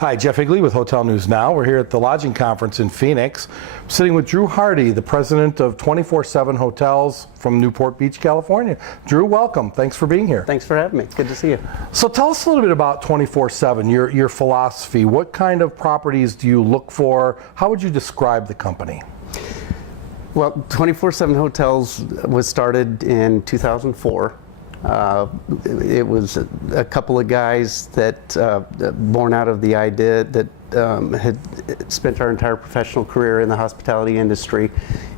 Hi, Jeff Higley with Hotel News Now. We're here at the lodging conference in Phoenix, sitting with Drew Hardy, the president of 24/7 Hotels from Newport Beach, California. Drew, welcome. Thanks for being here. Thanks for having me. Good to see you. So tell us a little bit about 24/7, your philosophy. What kind of properties do you look for? How would you describe the company? Well, 24/7 Hotels was started in 2004. It was a couple of guys that, born out of the idea that had spent our entire professional career in the hospitality industry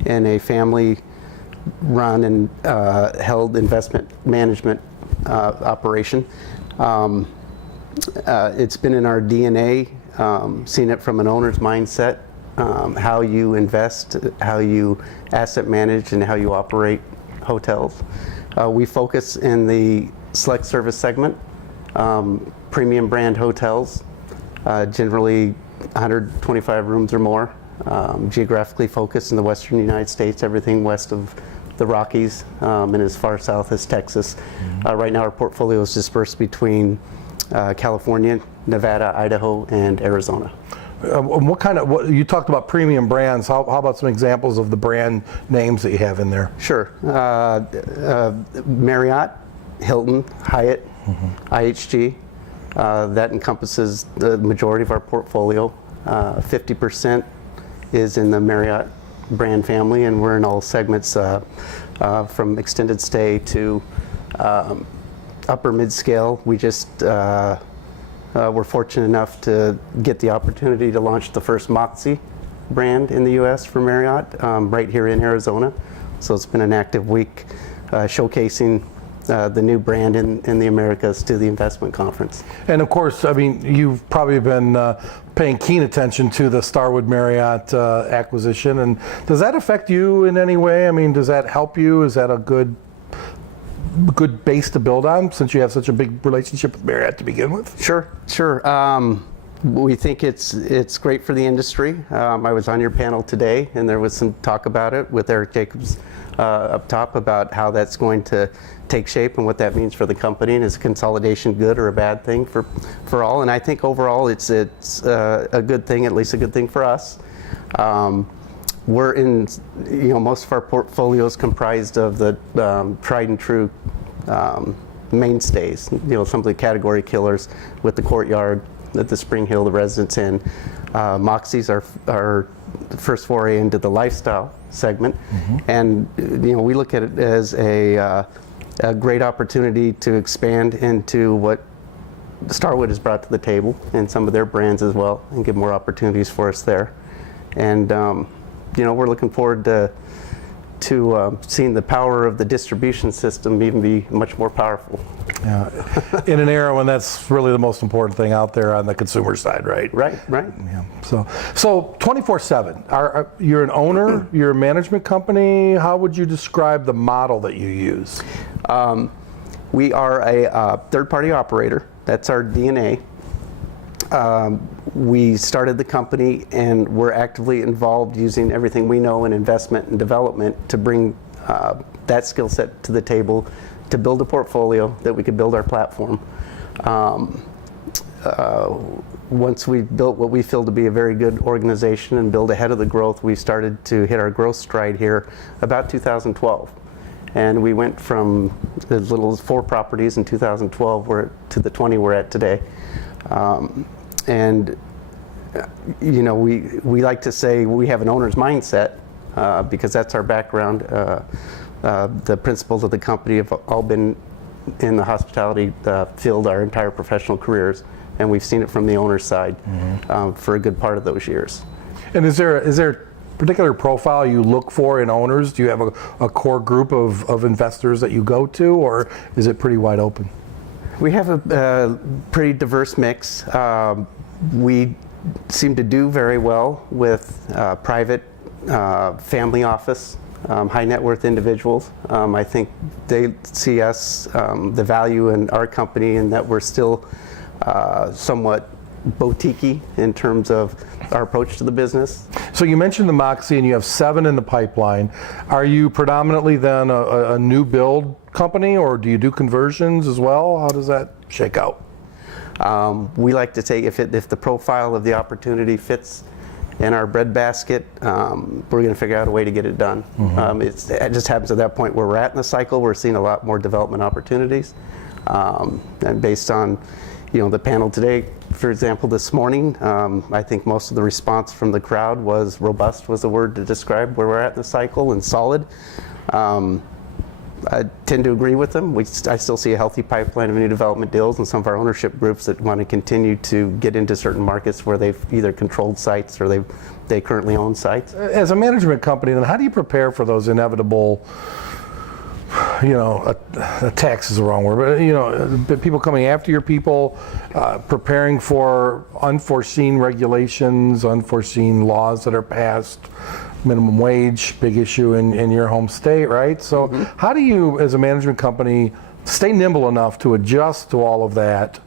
in a family-run and held investment management operation. It's been in our DNA, seen it from an owner's mindset, how you invest, how you asset manage, and how you operate hotels. We focus in the select service segment, premium brand hotels, generally 125 rooms or more, geographically focused in the western United States, everything west of the Rockies and as far south as Texas. Right now our portfolio is dispersed between California, Nevada, Idaho, and Arizona. What you talked about premium brands. How about some examples of the brand names that you have in there? Sure. Marriott, Hilton, Hyatt, IHG. That encompasses the majority of our portfolio. 50% is in the Marriott brand family, and we're in all segments from extended stay to upper mid-scale. We just we're fortunate enough to get the opportunity to launch the first Moxy brand in the U.S. for Marriott right here in Arizona. So it's been an active week showcasing the new brand in the Americas to the investment conference. And of course, I mean, you've probably been paying keen attention to the Starwood Marriott acquisition. And does that affect you in any way? I mean, does that help you? Is that a good base to build on, since you have such a big relationship with Marriott to begin with? Sure. We think it's great for the industry. I was on your panel today, and there was some talk about it with Eric Jacobs up top about how that's going to take shape and what that means for the company, and is consolidation good or a bad thing for all? And I think overall it's a good thing, at least a good thing for us. We're in, most of our portfolio is comprised of the tried and true mainstays, some of the category killers with the Courtyard, the Spring Hill, the Residence Inn. Moxy's our first foray into the lifestyle segment. And we look at it as a great opportunity to expand into what Starwood has brought to the table and some of their brands as well, and give more opportunities for us there. And we're looking forward to seeing the power of the distribution system even be much more powerful. Yeah. In an era when that's really the most important thing out there on the consumer side, right? Right. Yeah. So 24/7. You're an owner. You're a management company. How would you describe the model that you use? We are a third-party operator. That's our DNA. We started the company, and we're actively involved using everything we know in investment and development to bring that skill set to the table to build a portfolio that we could build our platform. Once we built what we feel to be a very good organization and build ahead of the growth, we started to hit our growth stride here about 2012. And we went from as little as 4 properties in 2012 to the 20 we're at today. We like to say we have an owner's mindset because that's our background. The principals of the company have all been in the hospitality field our entire professional careers, and we've seen it from the owner's side for a good part of those years. And is there a particular profile you look for in owners? Do you have a core group of investors that you go to, or is it pretty wide open? We have a pretty diverse mix. We seem to do very well with private family office, high net worth individuals. I think they see us, the value in our company, and that we're still somewhat boutique-y in terms of our approach to the business. So you mentioned the Moxy, and you have 7 in the pipeline. Are you predominantly then a new build company, or do you do conversions as well? How does that shake out? We like to take, if the profile of the opportunity fits in our breadbasket, we're going to figure out a way to get it done. It just happens at that point where we're at in the cycle, we're seeing a lot more development opportunities. And based on, the panel today, for example, this morning, I think most of the response from the crowd was robust, was the word to describe where we're at in the cycle, and solid. I tend to agree with them. I still see a healthy pipeline of new development deals, and some of our ownership groups that want to continue to get into certain markets where they've either controlled sites or they currently own sites. As a management company, then how do you prepare for those inevitable, attacks is the wrong word, but people coming after your people, preparing for unforeseen regulations, unforeseen laws that are passed, minimum wage, big issue in your home state, right? So how do you, as a management company, stay nimble enough to adjust to all of that?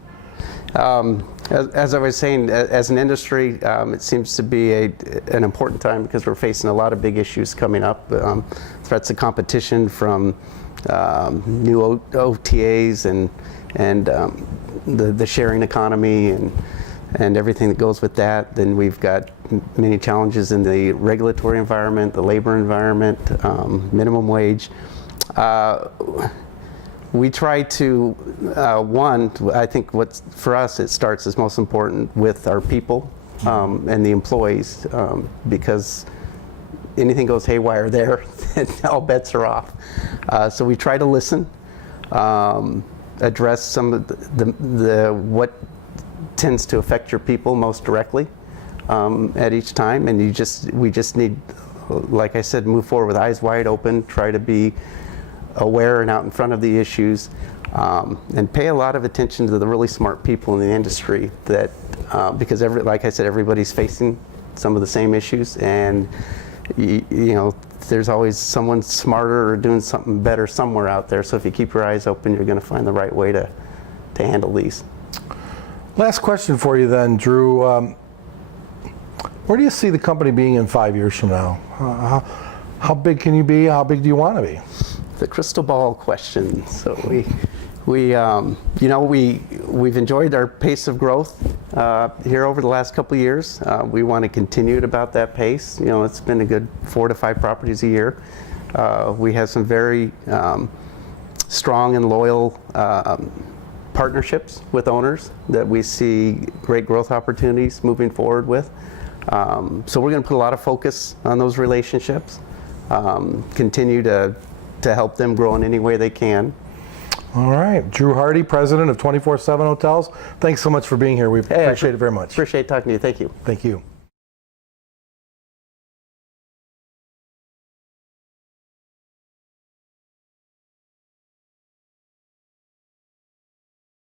As I was saying, as an industry, it seems to be an important time because we're facing a lot of big issues coming up. Threats of competition from new OTAs and the sharing economy and everything that goes with that. Then we've got many challenges in the regulatory environment, the labor environment, minimum wage. We try to, I think for us it starts as most important with our people and the employees, because anything goes haywire there, then all bets are off. So we try to listen, address some of the what tends to affect your people most directly at each time, and we just need, like I said, move forward with eyes wide open, try to be aware and out in front of the issues, and pay a lot of attention to the really smart people in the industry that, because like I said, everybody's facing some of the same issues, and there's always someone smarter or doing something better somewhere out there. So if you keep your eyes open, you're going to find the right way to handle these. Last question for you then, Drew. Where do you see the company being in 5 years from now? How big can you be? How big do you want to be? The crystal ball question. So we've enjoyed our pace of growth here over the last couple of years. We want to continue at about that pace. It's been a good 4 to 5 properties a year. We have some very strong and loyal partnerships with owners that we see great growth opportunities moving forward with. So we're going to put a lot of focus on those relationships, continue to help them grow in any way they can. All right. Drew Hardy, president of 24/7 Hotels. Thanks so much for being here. We appreciate it very much. Appreciate talking to you. Thank you. Thank you.